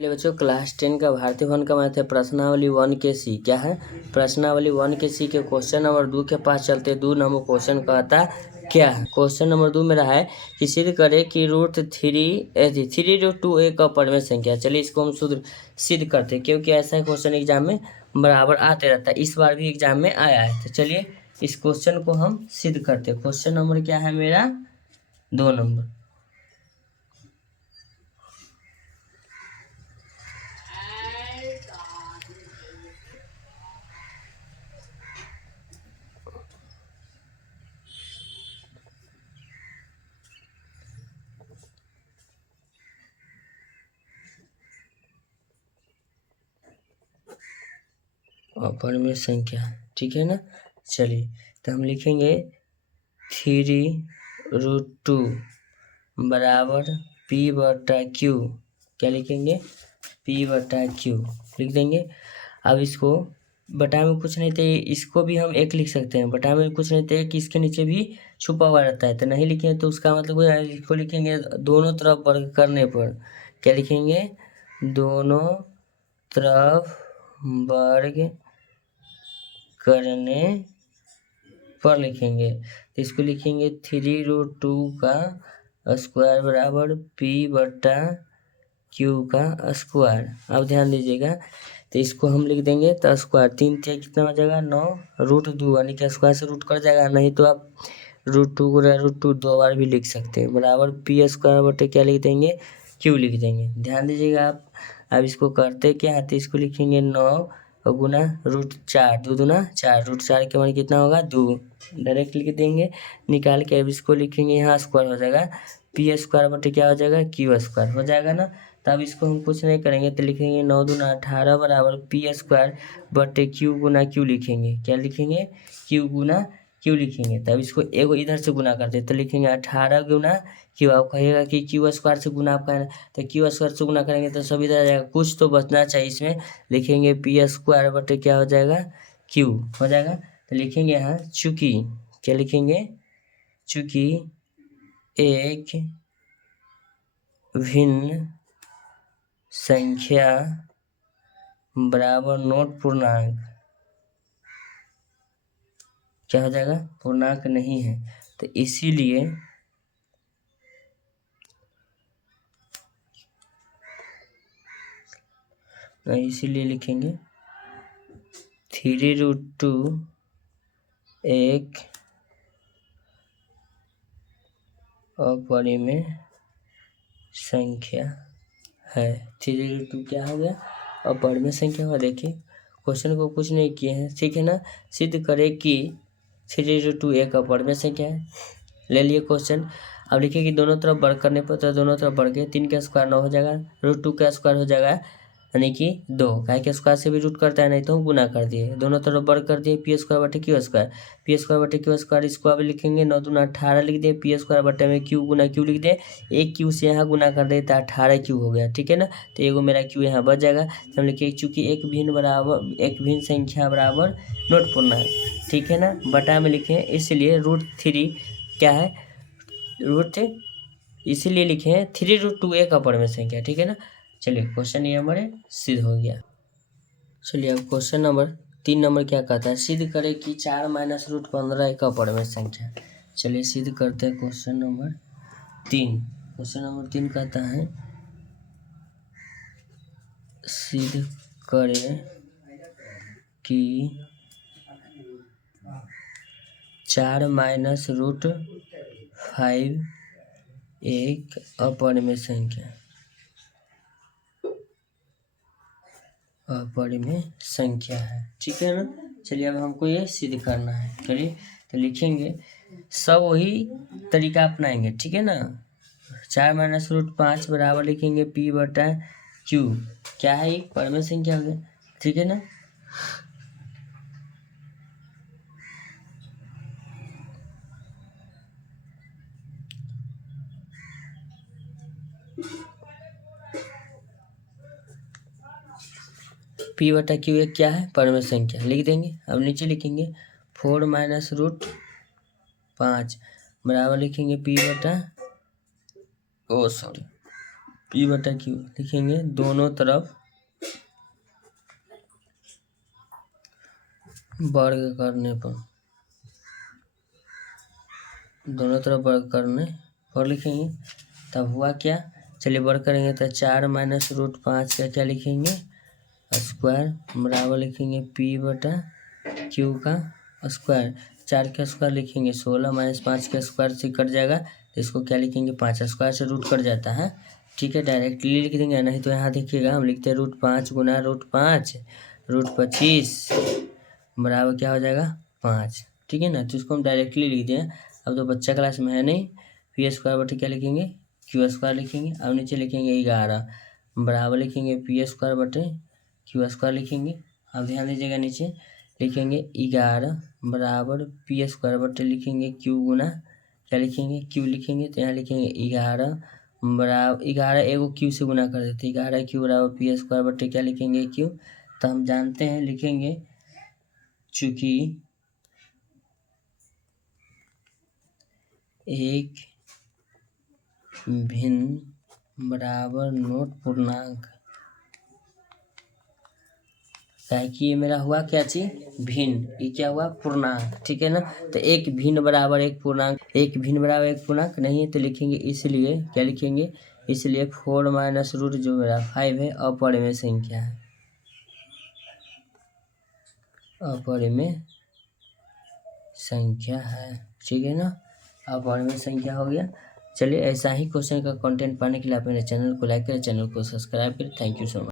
चलिए बच्चों, क्लास 10 का भारतीय वन का मैथ है प्रश्नावली 1 के सी। क्या है? प्रश्नावली 1 के सी के क्वेश्चन नंबर 2 के पास चलते। 2 नंबर क्वेश्चन कहता क्या है? क्वेश्चन नंबर 2 मेरा है कि सिद्ध करे कि √3 एक अपरिमेय संख्या। चलिए इसको हम सिद्ध करते हैं, क्योंकि ऐसा क्वेश्चन एग्जाम में बराबर आते रहता है। इस बार भी एग्जाम में आया है। तो चलिए इस क्वेश्चन को हम सिद्ध करते हैं। क्वेश्चन नंबर क्या है मेरा? 2 नंबर। अपरिमेय संख्या, ठीक है ना। चलिए तो हम लिखेंगे 3√2 बराबर P/Q। क्या लिखेंगे? P/Q लिख देंगे। अब इसको बटा में कुछ नहीं थे, इसको भी हम एक लिख सकते हैं। बटा में कुछ नहीं थे कि इसके नीचे भी छुपा हुआ रहता है, तो नहीं लिखेंगे तो उसका मतलब इसको लिखेंगे दोनों तरफ वर्ग करने पर। क्या लिखेंगे? दोनों तरफ वर्ग करने पर लिखेंगे। तो इसको लिखेंगे 3√2 का स्क्वायर बराबर P/Q का स्क्वायर। अब ध्यान दीजिएगा, तो इसको हम लिख देंगे तो स्क्वायर 3 कितना हो जाएगा? 9 √2 यानी कि स्क्वायर से रूट कर जाएगा। नहीं तो आप √2 को √2 दो बार भी लिख सकते हैं। बराबर P² बटे क्या लिख देंगे? Q लिख देंगे। ध्यान दीजिएगा आप। अब इसको करते क्या है? तो इसको लिखेंगे 9 और गुना √4, 2 दूना 4, √4 के मान कितना होगा? 2। डायरेक्ट लिख देंगे निकाल के। अब इसको लिखेंगे, यहाँ स्क्वायर हो जाएगा P² बटे क्या हो जाएगा? Q² हो जाएगा ना। तब इसको हम कुछ नहीं करेंगे तो लिखेंगे 9 दूना 18 बराबर P² बटे Q गुना Q लिखेंगे। क्या लिखेंगे? Q गुना Q लिखेंगे। तब इसको एगो इधर से गुना करते तो लिखेंगे 18 गुना Q। आप कहिएगा कि Q² से गुना आपका है, तो Q² से गुना करेंगे तो सब इधर आ जाएगा, कुछ तो बचना चाहिए इसमें। लिखेंगे P² बटे क्या हो जाएगा? Q हो जाएगा। तो लिखेंगे यहाँ चूंकि, क्या लिखेंगे? चूंकि एक भिन्न संख्या बराबर नोट पूर्णांक, क्या हो जाएगा? पूर्णांक नहीं है, तो इसीलिए लिखेंगे 3√2 एक अपरिमेय संख्या है। 3√2 क्या हो गया? अपरिमेय संख्या हुआ। देखिए क्वेश्चन को कुछ नहीं किए हैं, ठीक है ना। सिद्ध करें कि 3√2 एक अपरिमेय संख्या है। ले लिए क्वेश्चन। अब लिखिए कि दोनों तरफ वर्ग करने पर, तो दोनों तरफ वर्ग 3 का स्क्वायर 9 हो जाएगा, √2 का स्क्वायर हो जाएगा यानी कि 2। काय के स्क्वायर से भी रूट करता है, नहीं तो हम गुना कर दिए। दोनों तरफ वर्ग कर दिए P² बटे Q²। P² बटे Q², इसको अब लिखेंगे 9 दूना 18 लिख दिए। P² बटे में Q गुना Q लिख दे। एक Q से यहाँ गुना कर दे तो 18Q हो गया, ठीक है ना। तो एगो मेरा Q यहाँ बच जाएगा। तो हम लिखिए चूँकि एक भिन्न संख्या बराबर नोट पूर्णांक, ठीक है ना। बटा में लिखे इसलिए √3 क्या है? इसीलिए लिखे हैं 3√2 एक अपरिमेय संख्या, ठीक है ना। चलिए क्वेश्चन ये हमारे सिद्ध हो गया। चलिए अब क्वेश्चन नंबर 3 नंबर क्या कहता है? सिद्ध करें कि 4 - √15 एक अपरिमेय संख्या। चलिए सिद्ध करते हैं क्वेश्चन नंबर 3। क्वेश्चन नंबर 3 कहता है सिद्ध करें कि 4 - √5 एक अपरिमेय संख्या है, ठीक है ना। चलिए अब हमको ये सिद्ध करना है। चलिए तो लिखेंगे, सब वही तरीका अपनाएंगे, ठीक है ना। 4 - √5 बराबर लिखेंगे P/Q। क्या है? एक परिमेय संख्या हो गया, ठीक है ना। P/Q एक क्या है? परिमेय संख्या लिख देंगे। अब नीचे लिखेंगे 4 - √5 बराबर लिखेंगे पी बटा क्यू लिखेंगे दोनों तरफ वर्ग करने पर, दोनों तरफ वर्ग करने पर लिखेंगे। तब हुआ क्या, चलिए वर्ग करेंगे तो 4 माइनस रूट 5 का क्या लिखेंगे स्क्वायर बराबर लिखेंगे पी बटा क्यू का स्क्वायर। 4 का स्क्वायर लिखेंगे 16 माइनस 5 का स्क्वायर से कट जाएगा तो इसको क्या लिखेंगे 5 स्क्वायर से रूट कट जाता है, ठीक है डायरेक्टली लिख देंगे। नहीं तो यहाँ देखिएगा हम लिखते हैं रूट 5 गुना रूट 5 रूट 25 बराबर क्या हो जाएगा 5, ठीक है ना। तो इसको हम डायरेक्टली लिख दें। अब तो बच्चा क्लास में है नहीं, पी स्क्वायर बटे क्या लिखेंगे क्यू स्क्वायर लिखेंगे। अब नीचे लिखेंगे 11 बराबर लिखेंगे पी स्क्वायर बटे क्यू स्क्वायर लिखेंगे। अब ध्यान दीजिएगा नीचे लिखेंगे 11 बराबर पी स्क्वायर बटे लिखेंगे क्यू गुना क्या लिखेंगे क्यू लिखेंगे। तो यहाँ लिखेंगे 11 बराबर 11 एगो क्यू से गुना कर देते 11 क्यू बराबर पी स्क्वायर बटे क्या लिखेंगे क्यू। तो हम जानते हैं लिखेंगे चूँकि एक भिन्न बराबर नोट पूर्णांक, क्या कि ये मेरा हुआ क्या चीज भिन्न, ये क्या हुआ पूर्णांक, ठीक है ना। तो एक भिन्न बराबर एक पूर्णांक, एक भिन्न बराबर एक पूर्णांक नहीं है तो लिखेंगे इसलिए क्या लिखेंगे इसलिए 4 माइनस रूट जो मेरा 5 है अपरिमेय संख्या है, अपरिमेय संख्या है, ठीक है ना। अपरिमेय संख्या हो गया। चलिए ऐसा ही क्वेश्चन का कंटेंट पाने के लिए आप मेरे चैनल को लाइक करें, चैनल को सब्सक्राइब करें। Thank you so much.